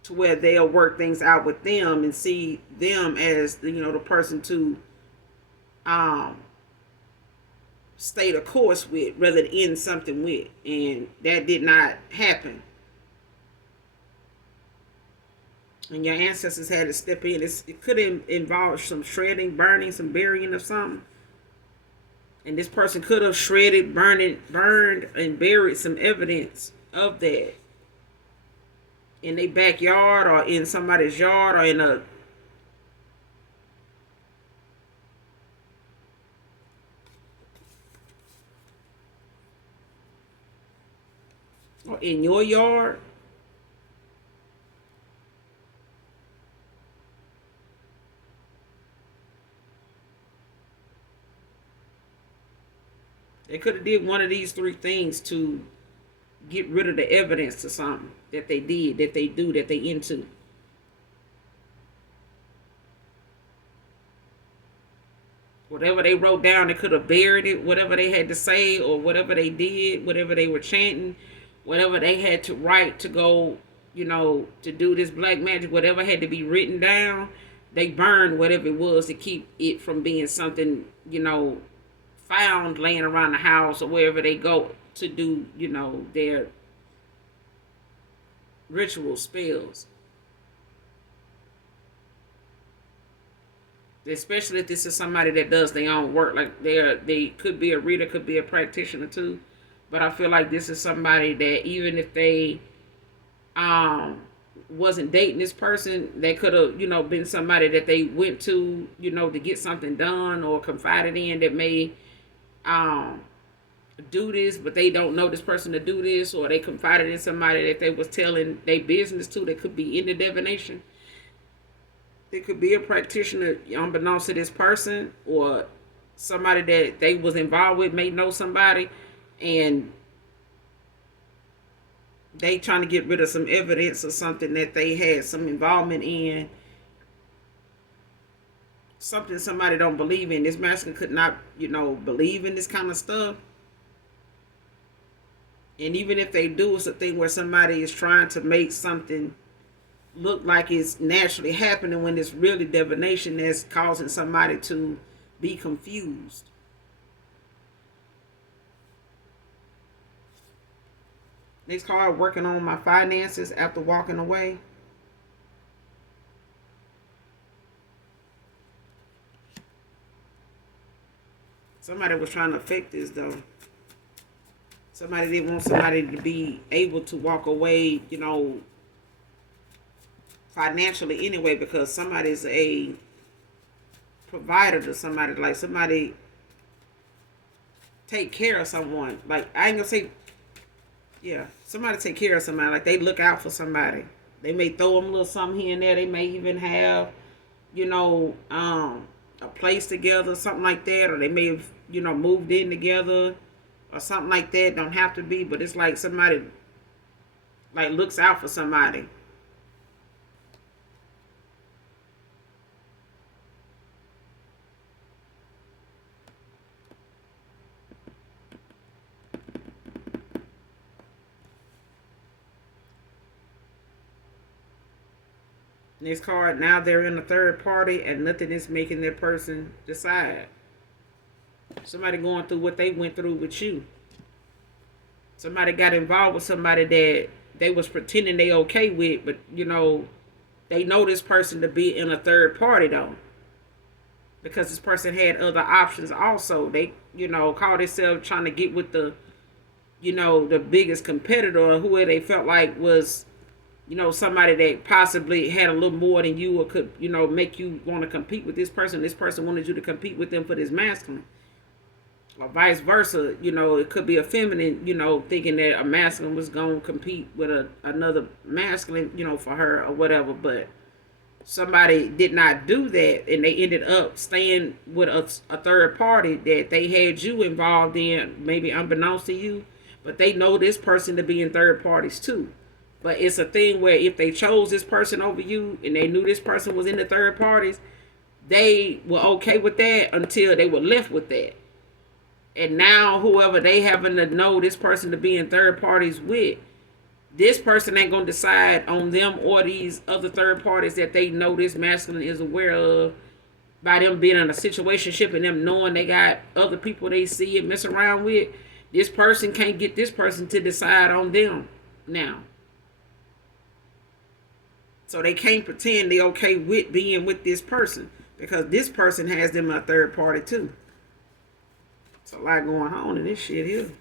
to where they'll work things out with them and see them as the, you know, the person to stay the course with rather than end something with. And that did not happen. And your ancestors had to step in. It could involve some shredding, burning, some burying of something. And this person could have shredded, burned, and buried some evidence of that in their backyard or in somebody's yard or in your yard. They could have did one of these three things to get rid of the evidence to something that they did, that they do, that they into. Whatever they wrote down, they could have buried it. Whatever they had to say or whatever they did, whatever they were chanting, whatever they had to write to go, you know, to do this black magic, whatever had to be written down, they burned whatever it was to keep it from being something, you know, found laying around the house or wherever they go to do, you know, their ritual spells. Especially if this is somebody that does their own work. Like they could be a reader, could be a practitioner too. But I feel like this is somebody that even if they um wasn't dating this person, they could have, been somebody that they went to, to get something done or confided in that may um do this, but they don't know this person to do this, or they confided in somebody that they was telling their business to. They could be into divination. They could be a practitioner unbeknownst to this person, or somebody that they was involved with may know somebody, and they trying to get rid of some evidence or something that they had some involvement in, something somebody don't believe in. This masculine could not, believe in this kind of stuff. And even if they do, it's a thing where somebody is trying to make something look like it's naturally happening when it's really divination that's causing somebody to be confused. Next card, working on my finances after walking away. Somebody was trying to affect this though. Somebody didn't want somebody to be able to walk away, financially anyway, because somebody's a provider to somebody. Like somebody take care of someone. Like I ain't gonna say, yeah, somebody take care of somebody. Like they look out for somebody. They may throw them a little something here and there. They may even have, a place together, something like that, or they may have, moved in together or something like that. Don't have to be, but it's like somebody like looks out for somebody. Next card, now they're in a third party and nothing is making that person decide. Somebody going through what they went through with you. Somebody got involved with somebody that they was pretending they okay with, but they know this person to be in a third party though. Because this person had other options also. They, call themselves trying to get with the, the biggest competitor, or whoever they felt like was, somebody that possibly had a little more than you, or could, make you want to compete with this person. This person wanted you to compete with them for this masculine. Or vice versa, it could be a feminine, thinking that a masculine was going to compete with another masculine, for her or whatever. But somebody did not do that, and they ended up staying with a third party that they had you involved in, maybe unbeknownst to you. But they know this person to be in third parties too. But it's a thing where if they chose this person over you and they knew this person was in the third parties, they were okay with that until they were left with that. And now whoever they happen to know this person to be in third parties with, this person ain't going to decide on them or these other third parties that they know this masculine is aware of, by them being in a situationship and them knowing they got other people they see and mess around with. This person can't get this person to decide on them now. So they can't pretend they okay with being with this person, because this person has them a third party too. It's a lot going on in this shit here.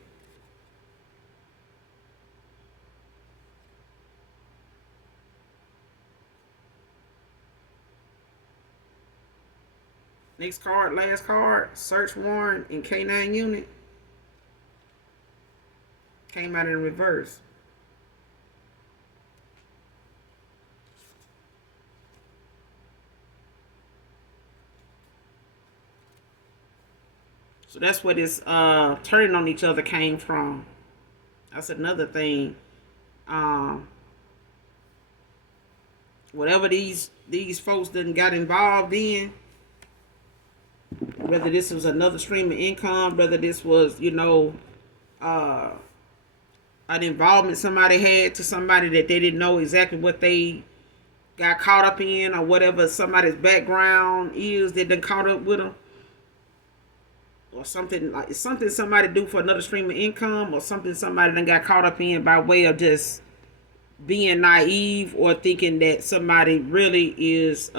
Next card, last card, search warrant and K-9 unit. Came out in reverse. So that's where this turning on each other came from. That's another thing. Whatever these folks done got involved in, whether this was another stream of income, whether this was, an involvement somebody had to somebody that they didn't know exactly what they got caught up in, or whatever somebody's background is that done caught up with them. Or something somebody do for another stream of income, or something somebody done got caught up in by way of just being naive, or thinking that somebody really is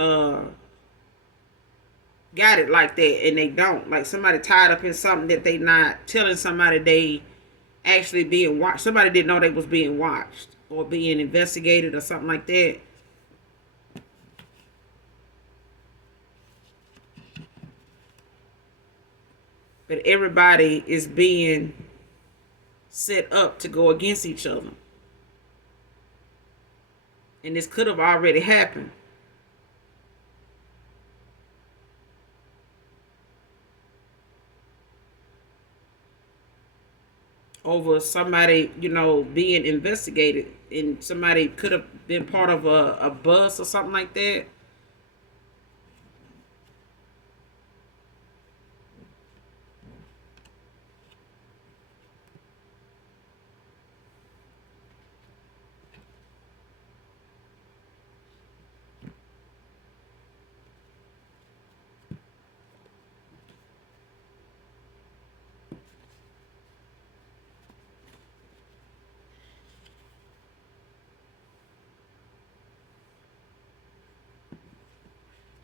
got it like that and they don't. Like somebody tied up in something that they not telling somebody they actually being watched. Somebody didn't know they was being watched or being investigated or something like that. But everybody is being set up to go against each other. And this could have already happened. Over somebody, being investigated. And somebody could have been part of a bus or something like that.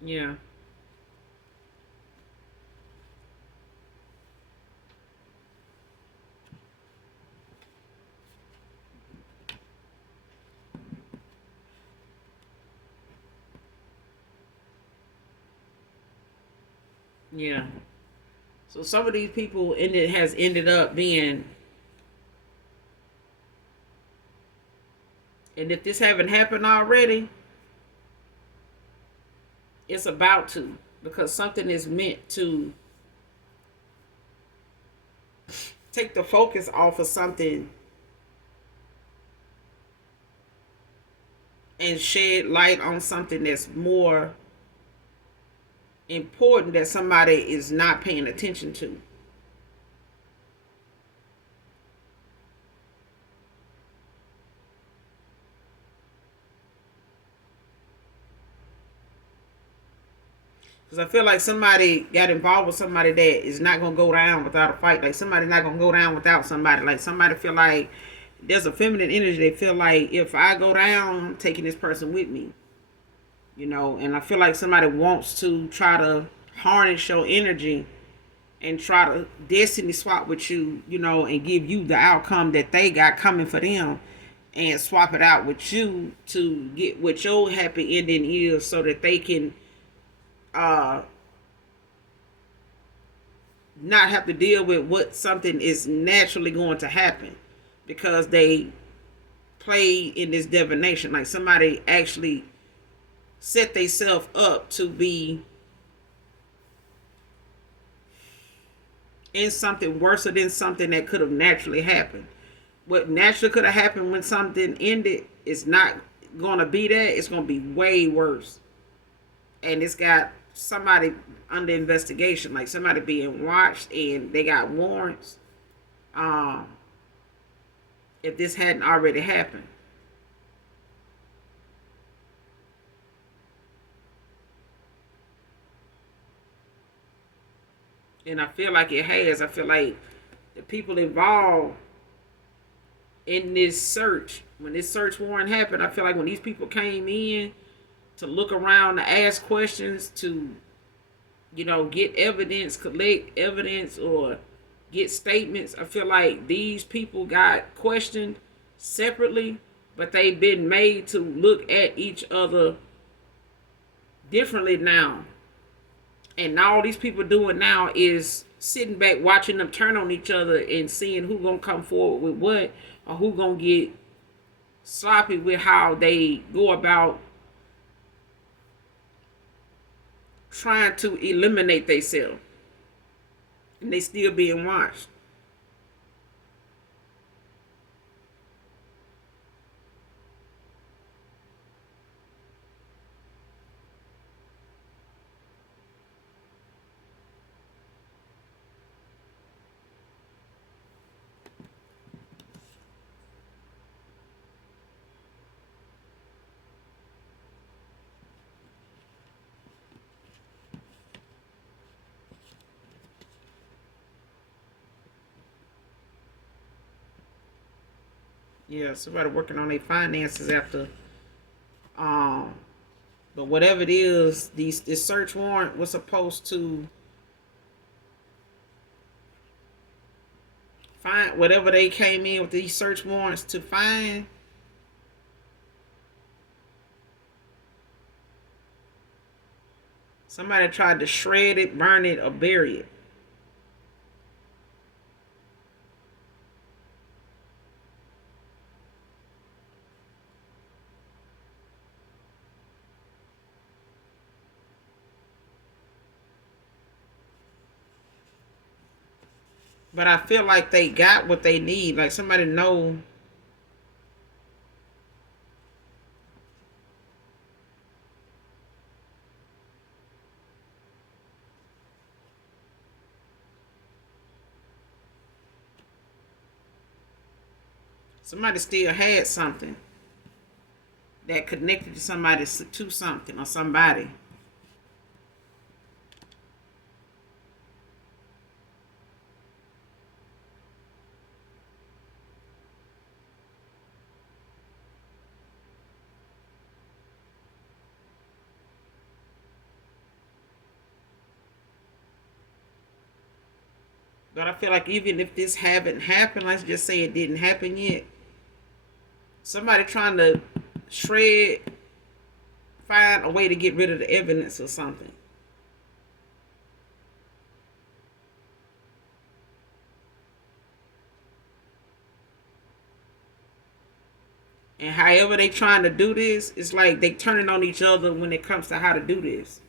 Yeah. Yeah. So some of these people has ended up being, and if this haven't happened already, it's about to, because something is meant to take the focus off of something and shed light on something that's more important that somebody is not paying attention to. Because I feel like somebody got involved with somebody that is not going to go down without a fight. Like somebody's not going to go down without somebody. Like somebody feel like there's a feminine energy. They feel like if I go down, I'm taking this person with me. And I feel like somebody wants to try to harness your energy and try to destiny swap with you, and give you the outcome that they got coming for them and swap it out with you to get what your happy ending is so that they can uh not have to deal with what something is naturally going to happen because they play in this divination. Like somebody actually set themselves up to be in something worse than something that could have naturally happened. What naturally could have happened when something ended is not going to be that. It's going to be way worse. And it's got somebody under investigation, like somebody being watched, and they got warrants. If this hadn't already happened. And I feel like it has. I feel like the people involved in this search, when this search warrant happened, I feel like when these people came in to look around, to ask questions, to, get evidence, collect evidence, or get statements, I feel like these people got questioned separately, but they've been made to look at each other differently now. And all these people doing now is sitting back watching them turn on each other and seeing who gonna come forward with what, or who gonna get sloppy with how they go about trying to eliminate themselves. And they still being watched. Yeah, somebody working on their finances after but whatever it is, this search warrant was supposed to find whatever they came in with these search warrants to find. Somebody tried to shred it, burn it, or bury it. But I feel like they got what they need. Like somebody know. Somebody still had something that connected to somebody, to something or somebody. But I feel like even if this haven't happened, let's just say it didn't happen yet. Somebody trying to shred, find a way to get rid of the evidence or something. And however they trying to do this, it's like they turning on each other when it comes to how to do this.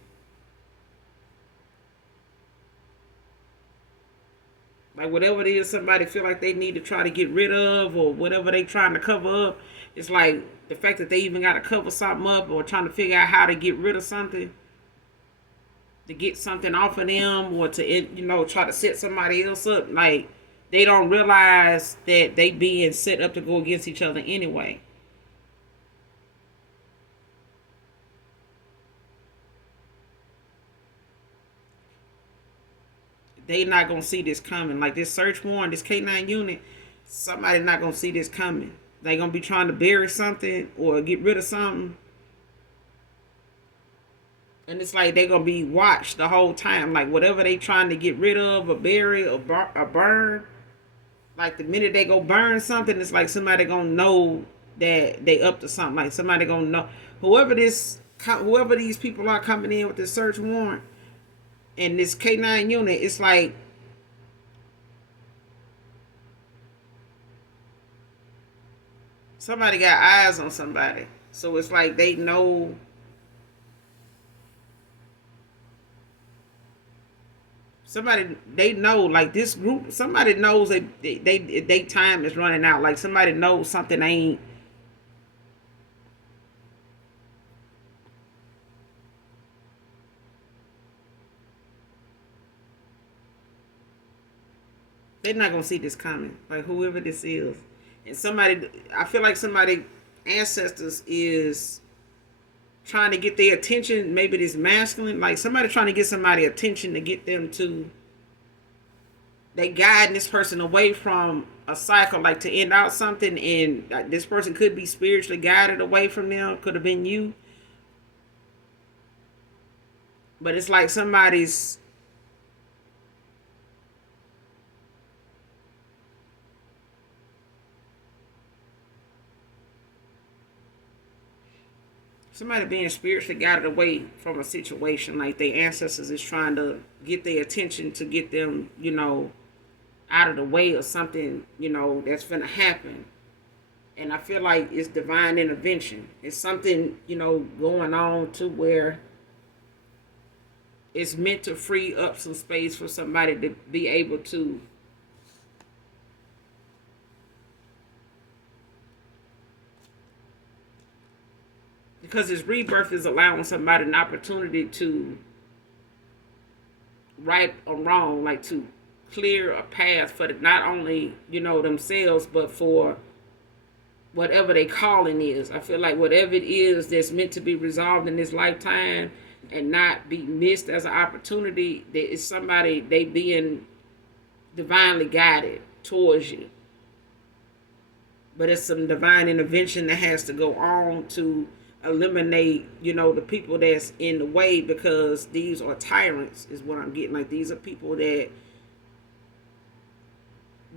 Like whatever it is somebody feel like they need to try to get rid of, or whatever they trying to cover up, it's like the fact that they even got to cover something up or trying to figure out how to get rid of something, to get something off of them, or to try to set somebody else up. Like they don't realize that they being set up to go against each other anyway. They not gonna see this coming. Like this search warrant, this K-9 unit, somebody not gonna see this coming. They gonna be trying to bury something or get rid of something, and it's like they gonna be watched the whole time. Like whatever they trying to get rid of or bury or burn. Like the minute they go burn something, it's like somebody gonna know that they up to something. Like somebody gonna know whoever these people are coming in with this search warrant and this K-9 unit. It's like somebody got eyes on somebody. So it's like they know. Somebody they know, like this group. Somebody knows that they time is running out. Like somebody knows something ain't. They're not gonna see this coming. Like whoever this is, and somebody. I feel like somebody ancestors is trying to get their attention. Maybe this masculine, like somebody trying to get somebody attention to get them to. They guiding this person away from a cycle, like to end out something, and this person could be spiritually guided away from them. Could have been you, but it's like somebody being spiritually guided away from a situation. Like their ancestors is trying to get their attention to get them, out of the way of something, that's gonna happen. And I feel like it's divine intervention. It's something, going on to where it's meant to free up some space for somebody to be able to because this rebirth is allowing somebody an opportunity to right or wrong, like to clear a path for not only, themselves, but for whatever they calling is. I feel like whatever it is that's meant to be resolved in this lifetime and not be missed as an opportunity, that is somebody they being divinely guided towards you. But it's some divine intervention that has to go on to eliminate, the people that's in the way, because these are tyrants is what I'm getting. Like these are people that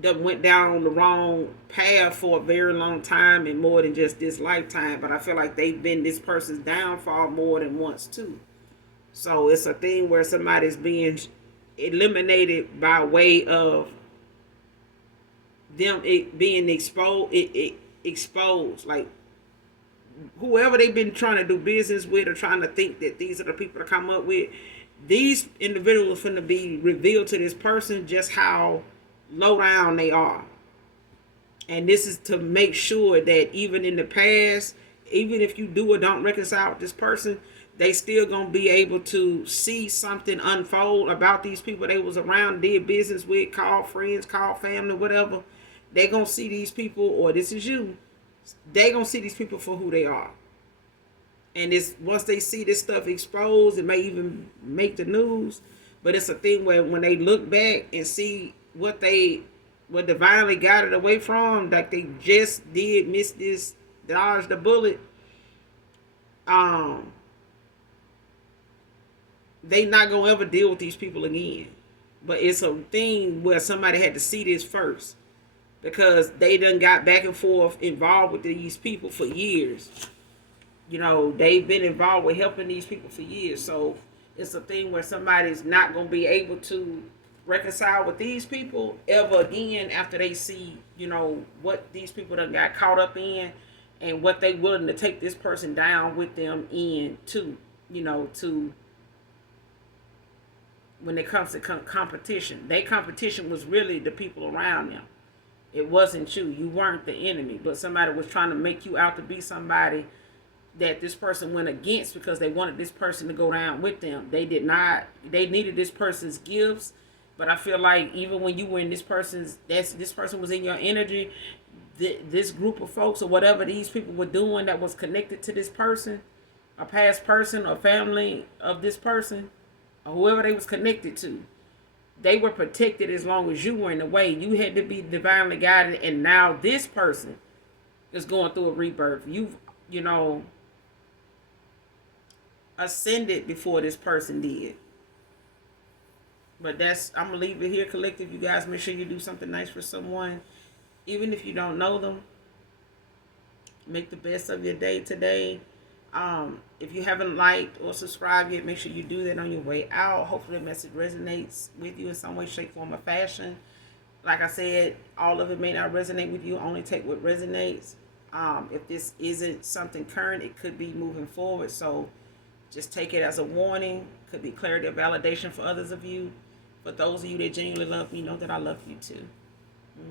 that went down the wrong path for a very long time and more than just this lifetime. But I feel like they've been this person's downfall more than once too. So it's a thing where somebody's being eliminated by way of them being exposed. Like whoever they've been trying to do business with or trying to think that these are the people to come up with, these individuals are finna be revealed to this person just how low down they are. And this is to make sure that even in the past, even if you do or don't reconcile with this person, they still gonna be able to see something unfold about these people they was around, did business with, called friends, called family, whatever. They gonna see these people, or this is you, they gonna see these people for who they are. And it's once they see this stuff exposed, it may even make the news. But it's a thing where when they look back and see what divinely got it away from, like they just did miss this, dodge the bullet, they not gonna ever deal with these people again. But it's a thing where somebody had to see this first, because they done got back and forth involved with these people for years. You know, they've been involved with helping these people for years. So it's a thing where somebody's not going to be able to reconcile with these people ever again after they see, you know, what these people done got caught up in and what they willing to take this person down with them in to, you know, to when it comes to competition. Their competition was really the people around them. It wasn't you. You weren't the enemy, but somebody was trying to make you out to be somebody that this person went against because they wanted this person to go down with them. They did not. They needed this person's gifts, but I feel like even when you were in this person was in your energy, this group of folks or whatever these people were doing that was connected to this person, a past person or family of this person, or whoever they was connected to, they were protected as long as you were in the way. You had to be divinely guided, and now this person is going through a rebirth. You know, ascended before this person did. But I'm gonna leave it here, collective. You guys make sure you do something nice for someone, even if you don't know them. Make the best of your day today. If you haven't liked or subscribed yet, make sure you do that on your way out. Hopefully the message resonates with you in some way, shape, form, or fashion. Like I said, all of it may not resonate with you. Only take what resonates. If this isn't something current, it could be moving forward. So just take it as a warning. Could be clarity or validation for others of you. For those of you that genuinely love me, know that I love you too.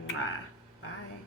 Mwah. Bye.